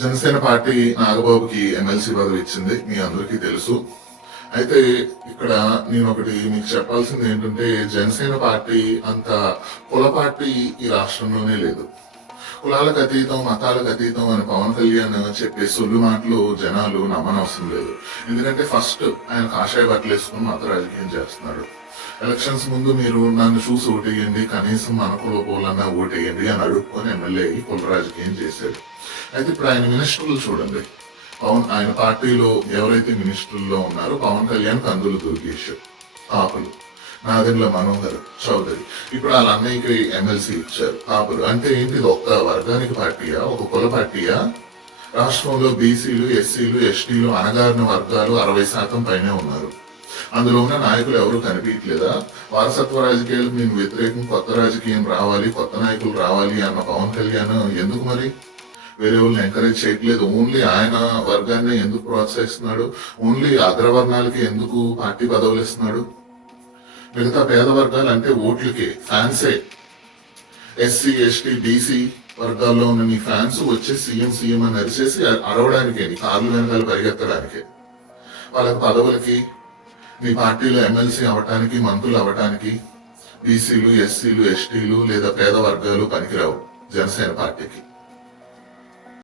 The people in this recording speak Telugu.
జనసేన పార్టీ నాగబాబుకి ఎమ్మెల్సీ పదవి ఇచ్చింది, మీ అందరికీ తెలుసు. అయితే ఇక్కడ నేను ఒకటి మీకు చెప్పాల్సింది ఏంటంటే, జనసేన పార్టీ అంత కుల పార్టీ ఈ రాష్ట్రంలోనే లేదు. కులాలకు అతీతం, మతాలకు అతీతం అని పవన్ కళ్యాణ్ చెప్పే సొల్లు మాటలు జనాలు నమ్మనవసరం లేదు. ఎందుకంటే ఫస్ట్ ఆయన కాషాయ బట్టలు వేసుకుని మత రాజకీయం చేస్తున్నాడు. ఎలక్షన్స్ ముందు మీరు నన్ను చూసి ఓటేయండి, కనీసం మన కుల పోలన్నా ఓటేయండి అని అడుక్కొని ఎమ్మెల్యే కుల రాజకీయం చేశాడు. అయితే ఇప్పుడు ఆయన మినిస్టర్లు చూడండి, ఆయన పార్టీలో ఎవరైతే మినిస్టర్లో ఉన్నారో పవన్ కళ్యాణ్ కందులు దుర్గేశారు, కాపులు, నాదెండ్ల మనోహర్ చౌదరి, ఇప్పుడు వాళ్ళ అన్నయ్యకి ఎమ్మెల్సీ ఇచ్చారు కాపులు. అంటే ఏంటి, ఇది ఒక్క వర్గానికి పార్టీయా, ఒక కుల పార్టీయా? రాష్ట్రంలో బీసీలు, ఎస్సీలు, ఎస్టీలు, అణగారిన వర్గాలు 60% పైనే ఉన్నారు. అందులో ఉన్న నాయకులు ఎవరు కనిపించలేదా? వారసత్వ రాజకీయాలకు నేను వ్యతిరేకం, కొత్త రాజకీయం రావాలి, కొత్త నాయకులు రావాలి అన్న పవన్ కళ్యాణ్ ఎందుకు మరి వేరే వాళ్ళని ఎంకరేజ్ చేయట్లేదు? ఓన్లీ ఆయన వర్గాన్ని ఎందుకు ప్రోత్సహిస్తున్నాడు? ఓన్లీ అగ్రవర్ణాలకి ఎందుకు పార్టీ పదవులు ఇస్తున్నాడు? మిగతా పేద వర్గాలు అంటే ఓట్లకి ఫ్యాన్సే. ఎస్సీ, ఎస్టీ, బీసీ వర్గాల్లో ఉన్న మీ ఫ్యాన్స్ వచ్చి సీఎం అని అరిచేసి అరవడానికే, నీ కార్లు వెనకాల పరిగెత్తడానికే. వాళ్ళకి పదవులకి, మీ పార్టీలో ఎమ్మెల్సీ అవటానికి, మంత్రులు అవటానికి బీసీలు, ఎస్సీలు, ఎస్టీలు లేదా పేద వర్గాలు పనికిరావు జనసేన పార్టీకి.